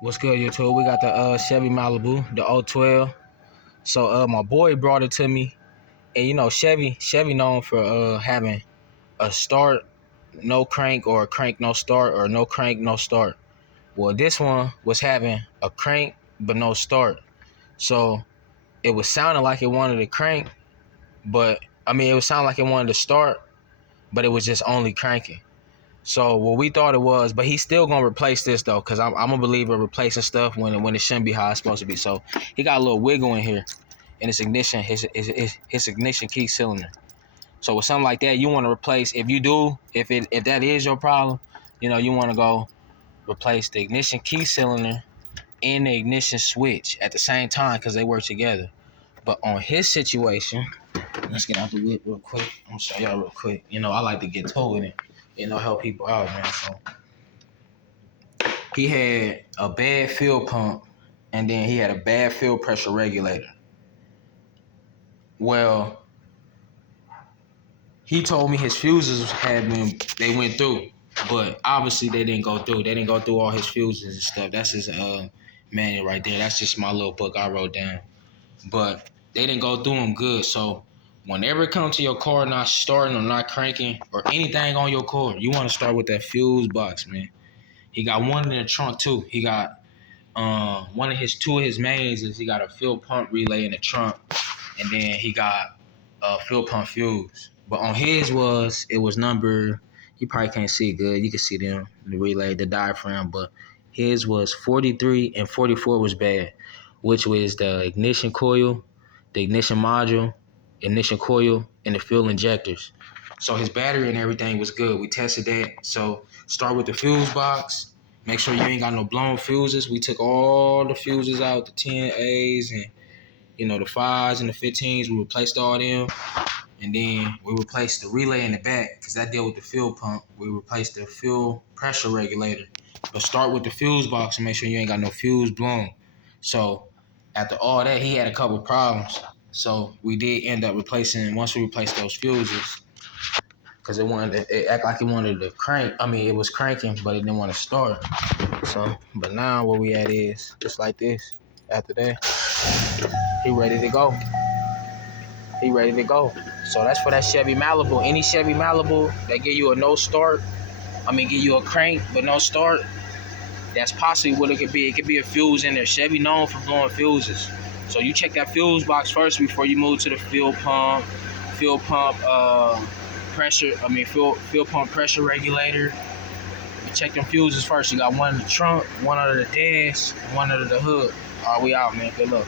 What's good, YouTube? We got the Chevy Malibu, the 012. So my boy brought it to me, and you know Chevy known for having a start no crank, or a crank no start, or no crank no start. Well, this one was having a crank but no start. So it was sounding like it wanted to crank, but I mean it was sounding like it wanted to start, but it was just only cranking. So what we thought it was, but he's still gonna replace this though, cause I'm a believer of replacing stuff when it shouldn't be how it's supposed to be. So he got a little wiggle in here in his ignition, his ignition key cylinder. So with something like that, you want to replace. If that is your problem, you want to go replace the ignition key cylinder and the ignition switch at the same time, cause they work together. But on his situation, let's get out the whip real quick. I'm gonna show y'all real quick. I like to get to it and help people out, man. So he had a bad fuel pump, and then he had a bad fuel pressure regulator. Well, he told me his fuses they went through, but obviously they didn't go through. They didn't go through all his fuses and stuff. That's his manual right there. That's just my little book I wrote down. But they didn't go through them good. So whenever it comes to your car not starting or not cranking or anything on your car, you want to start with that fuse box, man. He got one in the trunk too. He got two of his mains is he got a fuel pump relay in the trunk, and then he got a fuel pump fuse. But on his it was number, you probably can't see it good. You can see them, the relay, the diaphragm, but his was 43 and 44 was bad, which was the ignition coil, the ignition module, ignition coil, and the fuel injectors. So his battery and everything was good. We tested that. So start with the fuse box. Make sure you ain't got no blown fuses. We took all the fuses out, the 10As and the 5s and the 15s. We replaced all them. And then we replaced the relay in the back because that dealt with the fuel pump. We replaced the fuel pressure regulator. But start with the fuse box and make sure you ain't got no fuse blown. So after all that, he had a couple problems. So we did end up once we replaced those fuses, because it act like it wanted to crank. I mean, it was cranking, but it didn't want to start. So, but now where we at is just like this. After that, he ready to go. He ready to go. So that's for that Chevy Malibu. Any Chevy Malibu that give you a no start, give you a crank but no start, that's possibly what it could be. It could be a fuse in there. Chevy known for blowing fuses. So you check that fuse box first before you move to the fuel pump pressure. Fuel pump pressure regulator. You check them fuses first. You got one in the trunk, one under the dash, and one under the hood. All right, we out, man. Good luck.